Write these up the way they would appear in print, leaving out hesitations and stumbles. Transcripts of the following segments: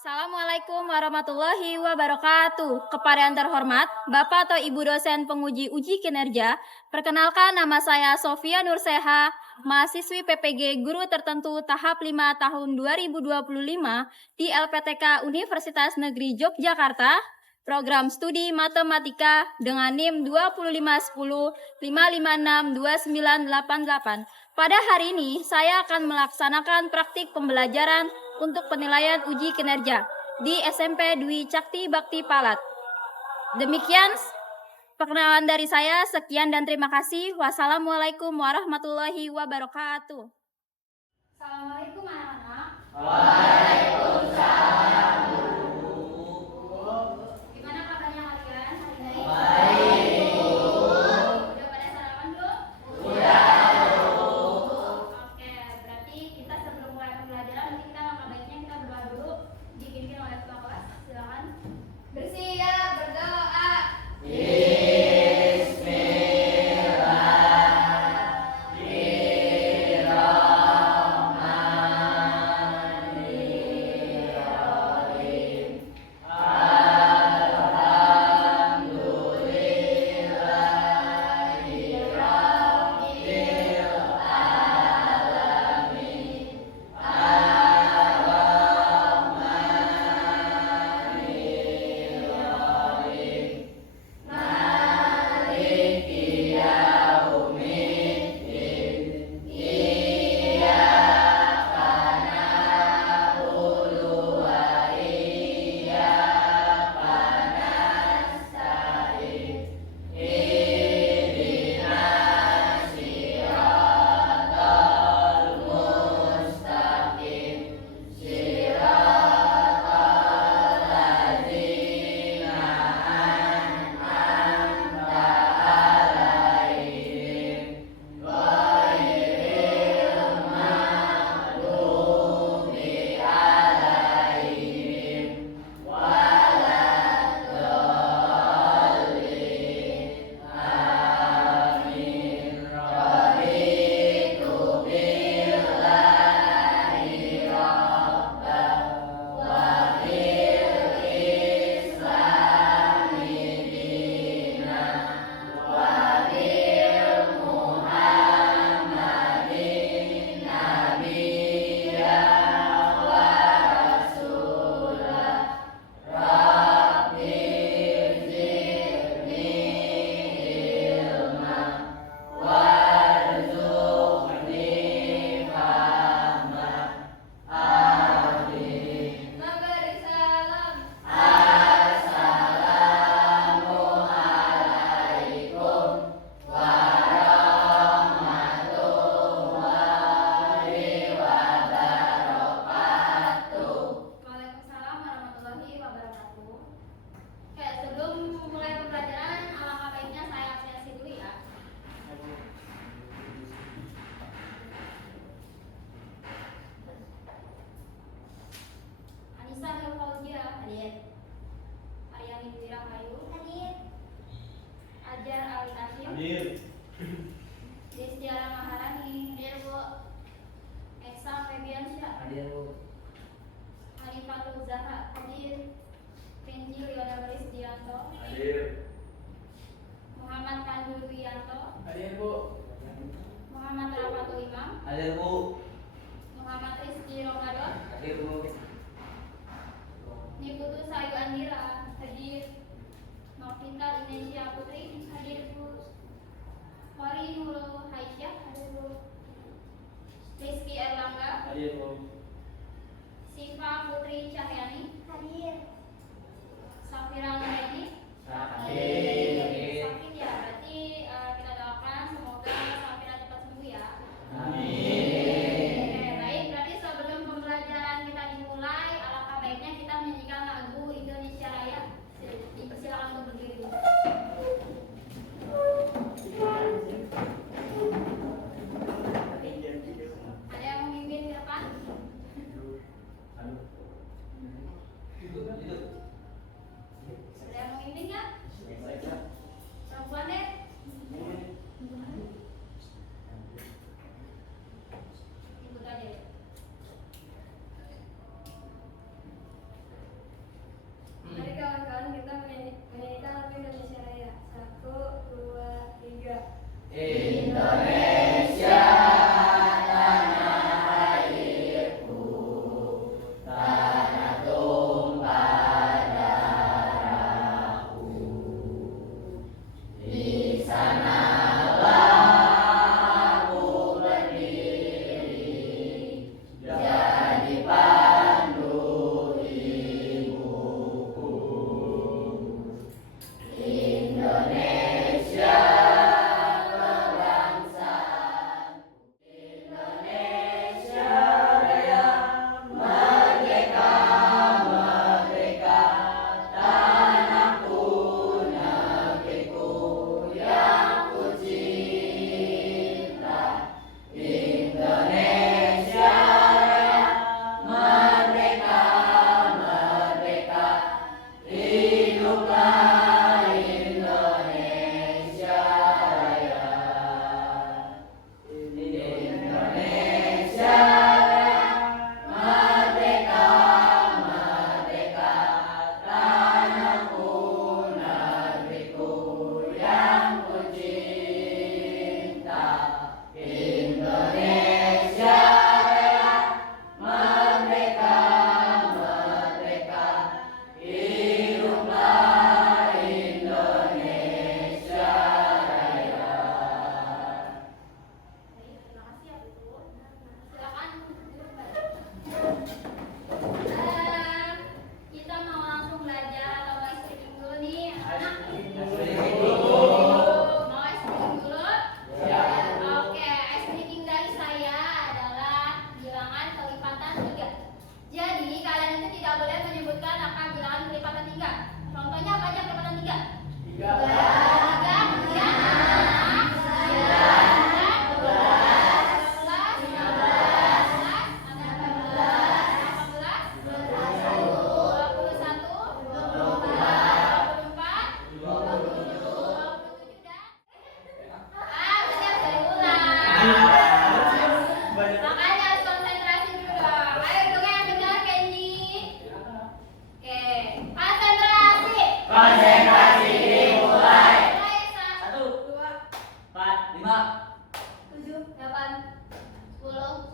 Assalamualaikum warahmatullahi wabarakatuh. Kepada yang terhormat, Bapak atau Ibu dosen penguji uji kinerja, perkenalkan nama saya Sofia Nurseha, mahasiswi PPG Guru Tertentu tahap 5 tahun 2025 di LPTK Universitas Negeri Yogyakarta, program studi matematika dengan NIM 2510 556 2988. Pada hari ini, saya akan melaksanakan praktik pembelajaran untuk penilaian uji kinerja di SMP Dwi Cakti Bakti Palat. Demikian perkenalan dari saya. Sekian dan terima kasih. Wassalamualaikum warahmatullahi wabarakatuh. Assalamualaikum anak-anak. Waalaikumsalam. Gimana kabarnya kalian hari ini? Baik, Bu. Udah pada sarapan belum? Udah. Oke, berarti kita sebelum mulai pembelajaran mungkin kita langkah baiknya kita berdoa dulu dipimpin oleh ketua kelas. Silakan. Bersiap berdoa. Waalaikumsalam warahmatullahi wabarakatuh. Oke, sebelum mulai pembelajaran, alangkah baiknya saya absensi dulu ya. Anissa Nurfauzia hadir. Aryani Wirahayu hadir. Ajar Ali Hashim Hadir. Destiara Maharani hadir, Bu. Eksa Febiansyah Hadir, Bu. Hanifatul Zahra hadir. Kenji Lionel Rizdianto Hadir. Muhammad Pandu Wiyanto, Hadir, Bu. Muhammad Rafatul Imam, Hadir, Bu. Muhammad Rizky Ramadan, Hadir, Bu. Niputu Sayu Andira hadir. Novita Indonesia Putri hadir, Bu. Wari Nurul Haisyah hadir, Bu. Rizky Erlangga, Hadir, Bu. Siva Putri Cahyani hadir. Safira Nuraini Hadir. sakit ya, berarti kita doakan semoga Safira cepat sembuh ya. Amin. Oke, baik, berarti sebelum pembelajaran kita dimulai, alangkah baiknya kita menyanyikan lagu Indonesia Raya. Dipersilakan untuk berdiri dulu. Ada yang memimpin ke depan?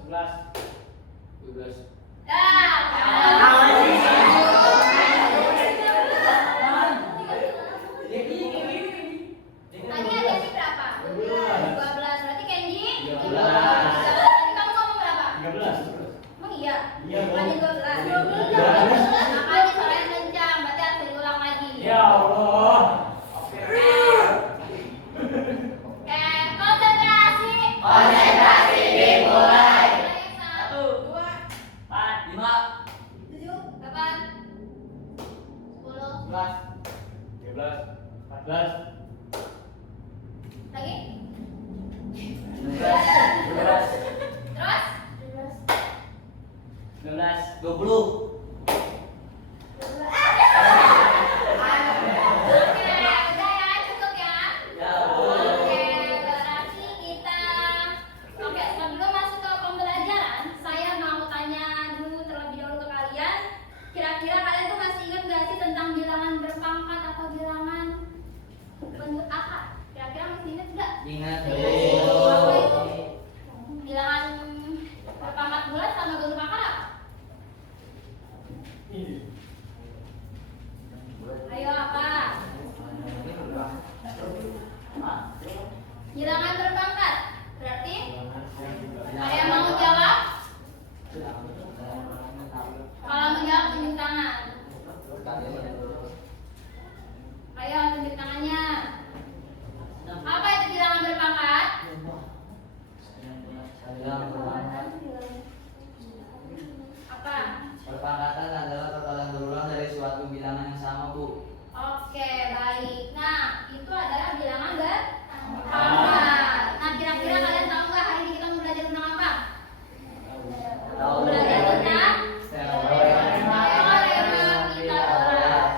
12. Tadi adik berapa? 12. Berarti Kenji 13. Tadi kamu ngomong berapa? 13. Emang iya? Iya, Bu. Bukannya 12. 12. Makanya suaranya kencang, berarti harus diulang lagi. Ya Allah. Konsentrasi. Konsentrasi dimulai. Yang 1, 2, 4, 5, 7, 8, 10. 11, 13, 14, Lagi? 12, Terus? 19, 20. Oke, udah ya, cukup ya. Ya Bu. Oke, berarti kita sebelum masuk ke pembelajaran, saya mau tanya dulu terlebih dahulu ke kalian. Kira-kira kalian tuh masih ingat gak sih tentang bilangan berpangkat atau bilangan bentuk akar? Kira-kira masih ingat gak? Ingat Apa itu? Bilangan berpangkat bulat sama bentuk akar apa? Ayo apa? Bilangan berpangkat. Berarti ada yang mau jawab? Kalau mau jawab tunjuk tangan. Ayo tunjuk tangannya. Apa itu bilangan berpangkat? Apa? Perpangkatan adalah totalan berulang dari suatu bilangan yang sama, Bu. Oke, baik. Nah, itu adalah bilangan berpangkat. Nah, kira-kira kalian tahu nggak hari ini kita mau belajar tentang apa? Tahu. Belajar tentang Teorema Pythagoras.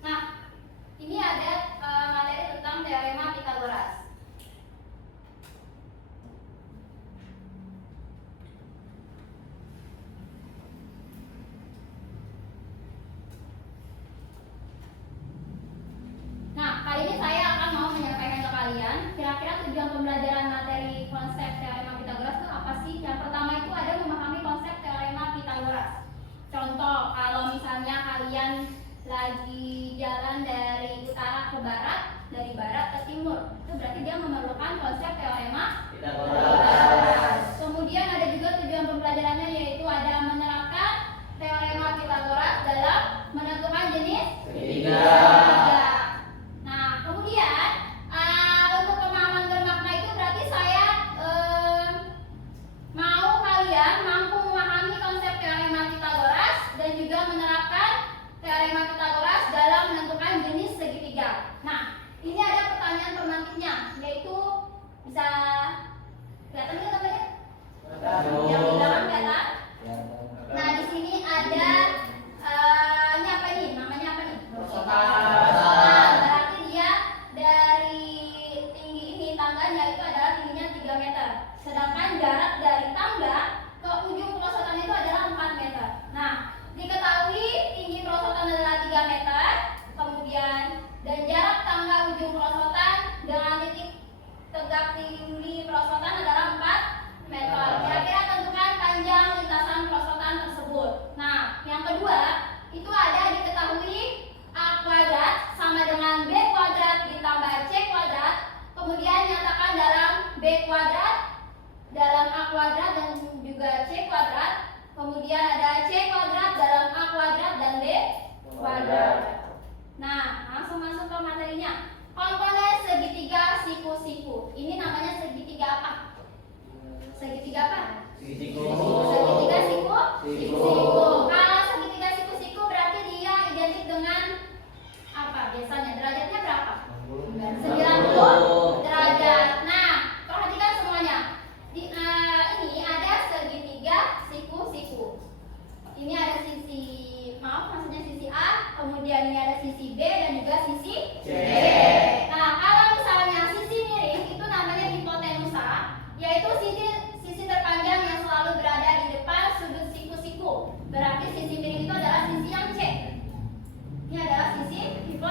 Nah, ini ada materi tentang teorema Pythagoras. Nah, kali ini saya akan mau menyampaikan ke kalian kira-kira tujuan pembelajaran materi konsep teorema Pythagoras itu apa sih? Yang pertama itu ada memahami konsep teorema Pythagoras. Contoh, kalau misalnya kalian lagi jalan dari utara ke barat, dari barat ke timur, itu berarti dia memerlukan konsep teorema Pythagoras. Kemudian ada juga tujuan pembelajarannya yaitu ada menerapkan teorema Pythagoras dalam menentukan jenis Segitiga. Nah, kemudian untuk pemahaman bermakna itu berarti saya mau kalian mampu memahami konsep teorema Pythagoras dan juga menerapkan teorema Pythagoras dalam menentukan jenis segitiga. Nah, ini ada pertanyaan pemantiknya, yaitu bisa kelihatan nggak gambarnya? Yang di belakang kelihatan? Nah, di sini ada ini apa nih? Namanya apa nih? Nah, berarti dia dari tinggi ini tangganya itu adalah tingginya 3 meter. Sedangkan jarak dari tangga ke ujung perosotan itu adalah 4 meter. Nah, diketahui tinggi perosotan adalah 3 meter, kemudian dan jarak tangga ujung perosotan dengan titik tegak tinggi perosotan adalah 4 meter. Kira-kira tentukan panjang lintasan perosotan tersebut. Nah, yang kedua itu ada diketahui A kuadrat sama dengan B kuadrat ditambah C kuadrat. Kemudian nyatakan dalam B kuadrat, dalam A kuadrat dan juga C kuadrat. Kemudian ada C kuadrat dalam A kuadrat dan B kuadrat. Nah, langsung masuk ke materinya. Komponen segitiga siku-siku. Ini namanya segitiga apa? Segitiga apa? Segitiga siku-siku. Kalau segitiga siku-siku berarti dia identik dengan apa? Biasanya derajatnya berapa? 90 derajat. Nah, perhatikan semuanya. Ini ada segitiga siku-siku. Ini ada sisi, maksudnya sisi A, kemudian ini ada sisi B dan juga sisi C. Nah, kalau misalnya sisi miring itu namanya hipotenusa, yaitu sisi terpanjang yang selalu berada di depan sudut siku-siku. Berarti sisi miring itu adalah sisi yang C. Ini adalah sisi hipotenusa.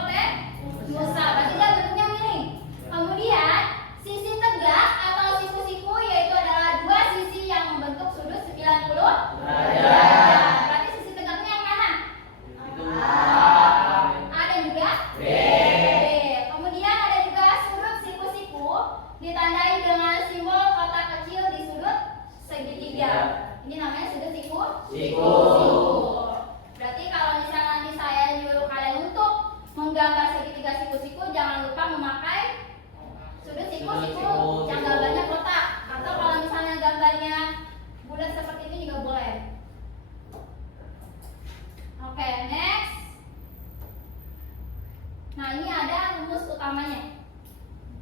ada rumus utamanya,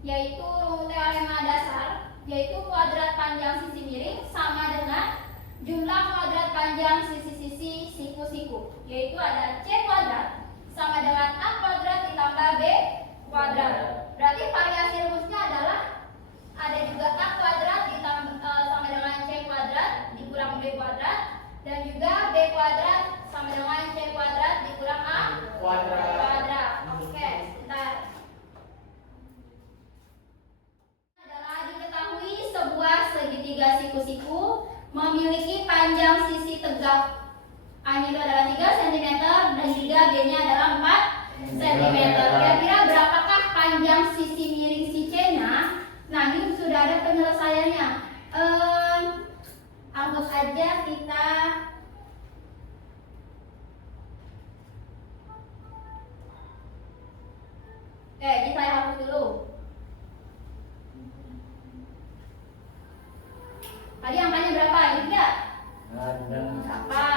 yaitu teorema dasar, yaitu kuadrat panjang sisi miring sama dengan jumlah kuadrat panjang sisi-sisi siku-siku, yaitu ada C kuadrat sama dengan A kuadrat ditambah B kuadrat. Berarti variasi rumusnya adalah ada juga A kuadrat ditambah sama dengan C kuadrat dikurang B kuadrat, dan juga B kuadrat sama dengan C kuadrat dikurang A kuadrat. Oke, sebentar. Adalah diketahui sebuah segitiga siku-siku memiliki panjang sisi tegak A-nya itu adalah 3 cm dan juga B-nya adalah 4 cm. Kira-kira berapakah panjang sisi miring si C-nya? Nah, ini sudah ada penyelesaiannya. Anggap aja kita ini saya hapus dulu. Tadi angkanya berapa? Ingat nggak? Berapa?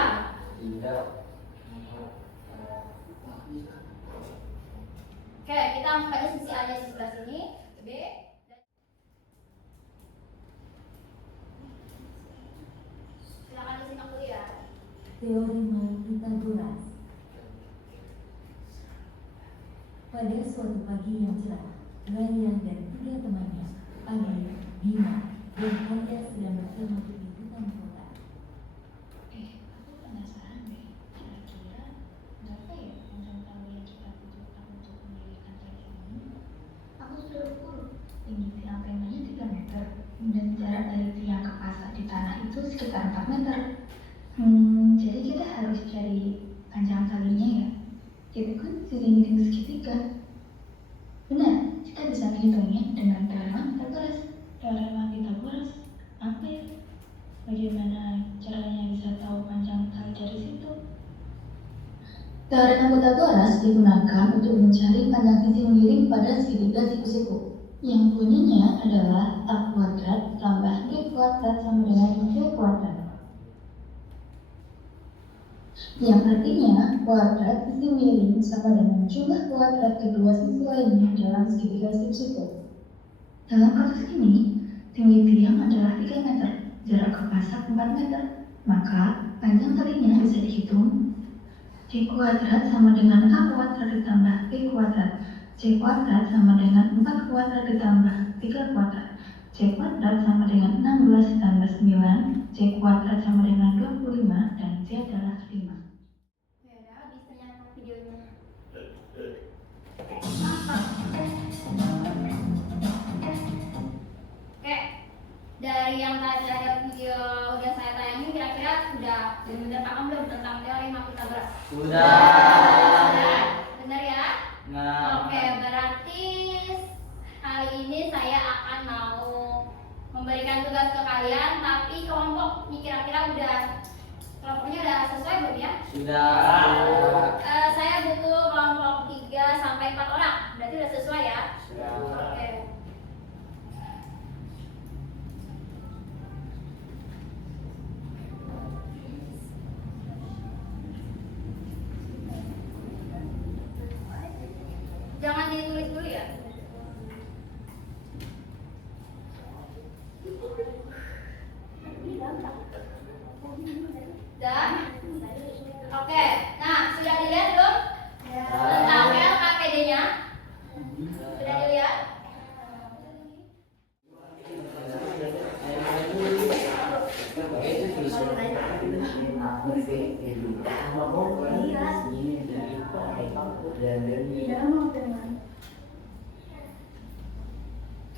Oke, kita ambil pada sisi A nya di sebelah sini, B. Silakan disimak dulu ya. Teorema Pythagoras. Pada suatu pagi yang cerah, Raya dan 3 temannya, Agi, Bima, dan Arya sedang berkeliling di hutan kota. Aku penasaran deh, kira-kira berapa ya panjang tali yang kita butuhkan untuk mendirikan tali ini? Aku sudah ukur, tinggi tiang tembaknya 3 meter, dan jarak dari tiang ke pasak di tanah itu sekitar 4 meter. Jadi kita harus cari panjang talinya ya. Itu kan sisi miring segitiga. Benar, kita bisa menghitungnya dengan teorema Pythagoras. Teorema Pythagoras apa ya? Bagaimana caranya bisa tahu panjang tali dari situ? Teorema Pythagoras digunakan untuk mencari panjang sisi miring pada segitiga siku-siku. Yang bunyinya adalah A kuadrat tambah B kuadrat sama dengan C kuadrat. Yang artinya kuadrat sisi miring sama dengan jumlah kuadrat kedua sisi lainnya dalam segitiga siku-siku. Dalam kasus ini, tinggi tiang adalah 3 meter, jarak ke pasak 4 meter, maka panjang talinya bisa dihitung. C kuadrat sama dengan A kuadrat ditambah B kuadrat. C kuadrat sama dengan 4 kuadrat ditambah 3 kuadrat. C kuadrat sama dengan 16 ditambah 9. C kuadrat sama dengan 25 dan C adalah 5. Ya udah habis ternyata videonya. Oke, dari yang tadi ada video udah saya tayangin, kira-kira sudah benar-benar paham belum tentang teorema Pythagoras? Sudah. Benar ya? Nah, Oke, berarti kali ini saya akan mau memberikan tugas ke kalian, tapi kelompok ini kira-kira kelompoknya udah sesuai belum ya? sudah. Saya butuh kelompok 3 sampai 4 orang. Berarti udah sesuai ya? Oke. Jangan ditulis dulu ya. Dan oke, nah sudah dilihat belum? Tentang LKPD-nya? Sudah dilihat?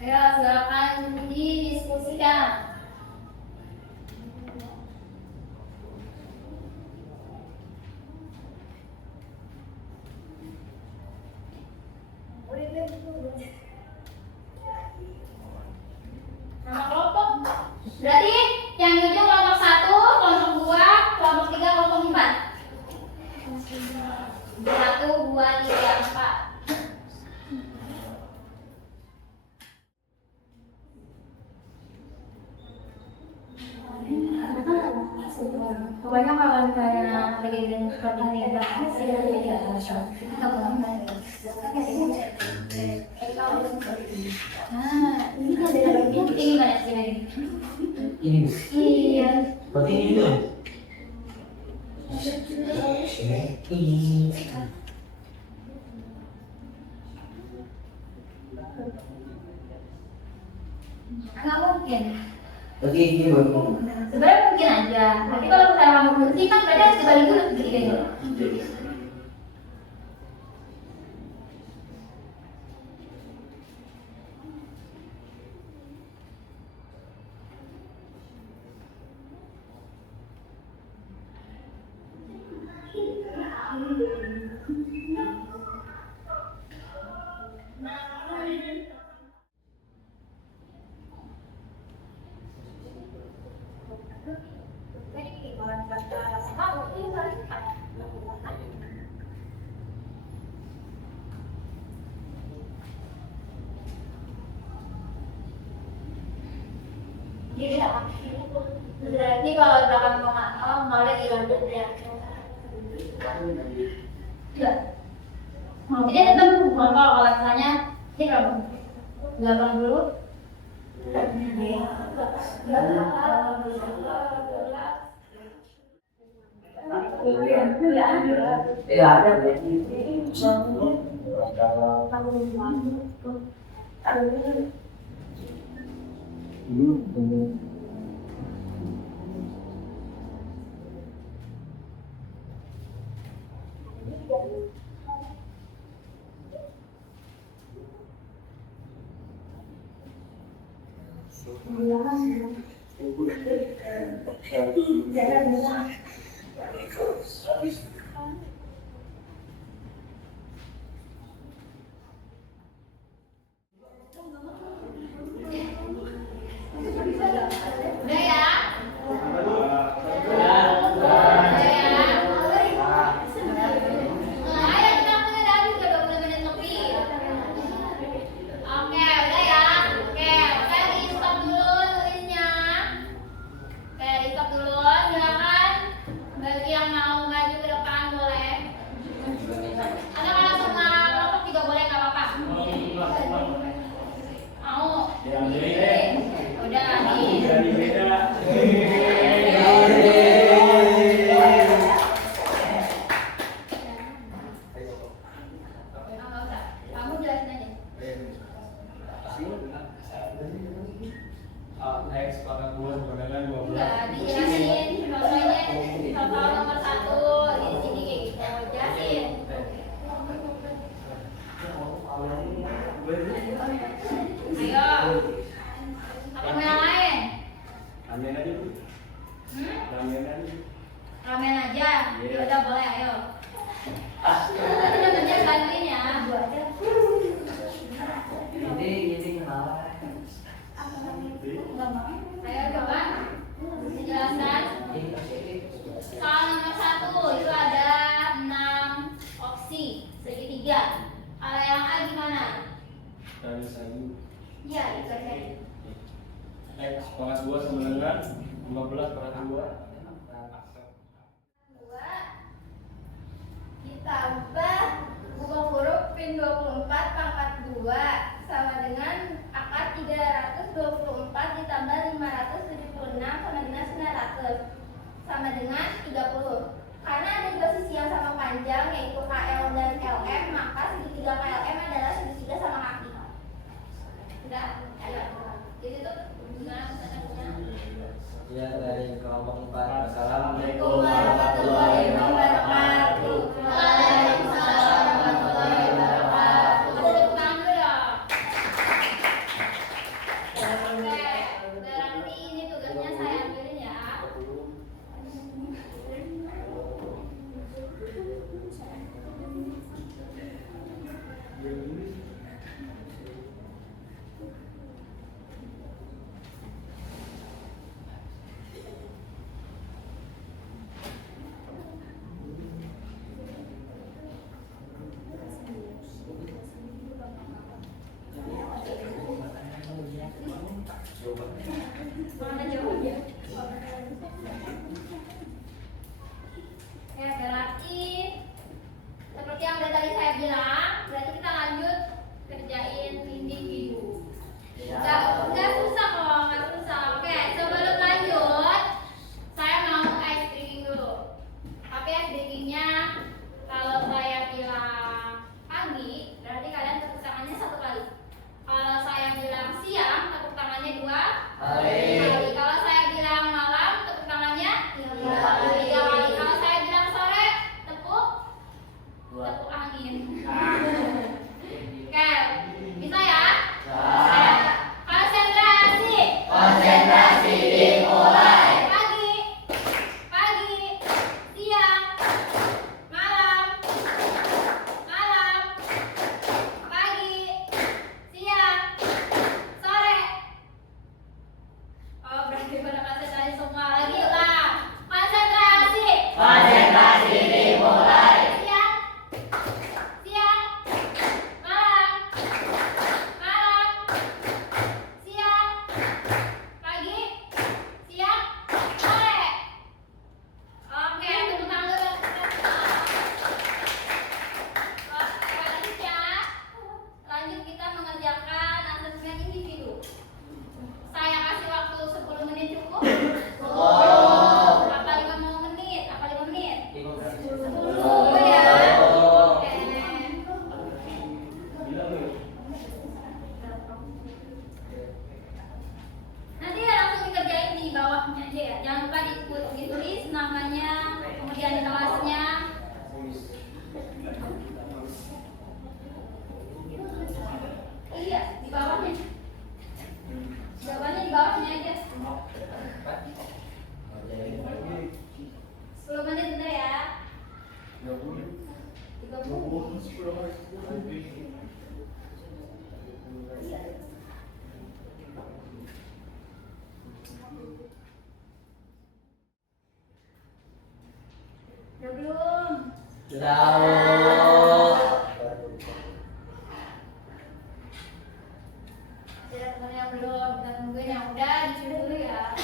Ayo silakan didiskusikan. Nama kelompok. Berarti yang itu kelompok 1, kelompok 2, kelompok 3, kelompok 4. 1, 2, 3, 4. Pokoknya kalau misalnya lagi dengan pertanyaan bahas ya tidak Nggak mungkin. Berarti ini baru. Sebenarnya mungkin aja. Tapi kalau kita mau berhenti kan berarti harus dibalik dulu jadi kayak gitu. Iya. Berarti kalau belakang malah hilang ya. Enggak. Jadi tetap kalau misalnya ini berapa? 80. Tidak ada berarti. Udah ya? Ayo kita punya dari ke 20 menit lebih. Oke, udah ya. Oke, di stop dulu tulisnya. Oke, di stop dulu. Silakan bagi yang mau maju ke depan boleh. Atau kalau langsung kelompok juga boleh, nggak apa-apa. Mau? Udah nih. Nggak usah. Kamu jelasin aja. Next, pangkat 2 sama dengan 12. Enggak, dijelasin. Contohnya contoh nomor 1 di sini kayak gitu. Jelasin. Ayo. Apa mau yang lain? Ramen aja Bu. Ramen aja. Ramen aja. Ya udah boleh, ayo. Tadi namanya bantuin ya. Ini kenapa? Ayo coba dijelaskan. Soal nomor 1 itu ada 6 opsi segitiga. Kalau yang A gimana? Dari satu. Iya, itu aja. X pangkat 2 sama dengan 15 pangkat 2. 2 ditambah buka huruf pin 24 pangkat 2 sama dengan akar 324 ditambah 576 sama dengan 900 sama dengan 30. Karena ada dua sisi yang sama panjang yaitu KL dan LM, maka segitiga KLM adalah segitiga sama kaki. Udah, ayo. Jadi itu gimana pertanyaannya? Ya dari kelompok 4. Assalamualaikum warahmatullahi wabarakatuh. Waalaikumsalam warahmatullahi wabarakatuh. Tepuk tangan dulu dong. Oke, berarti ini tugasnya saya ambilin ya. Udah belum? Sudah. Ada temen yang belum, kita nungguin yang udah disuruh dulu ya.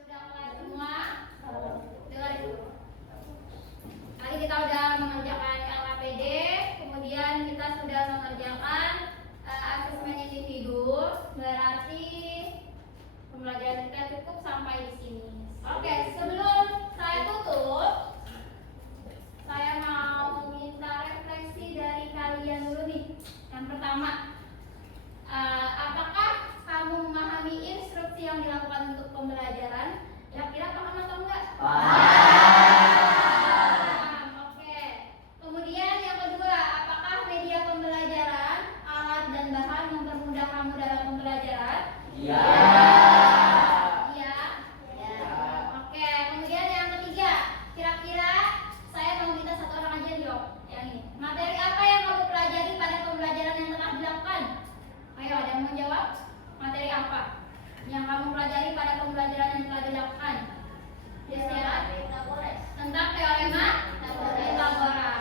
Sudah mulai semua? Dengar dulu. Tadi kita udah mengerjakan LKPD, kemudian kita sudah mengerjakan asesmen individu, berarti pembelajaran kita cukup sampai di sini. Oke, sebelum saya tutup, saya mau minta refleksi dari kalian dulu nih. Yang pertama, apakah kamu memahami instruksi yang dilakukan untuk pembelajaran? Kira-kira paham atau enggak? Paham. Oke. Kemudian yang kedua, apakah media pembelajaran, alat dan bahan mempermudah kamu dalam pembelajaran? Iya. Iya. Oke. Kemudian yang ketiga, kira-kira saya mau minta satu orang aja jawab yang ini. Materi apa yang kamu pelajari pada pembelajaran yang telah dilakukan? Ayo, ada yang mau jawab? Materi apa yang kamu pelajari pada pembelajaran yang telah dilakukan? Yes, ya. Tentang teorema Pythagoras.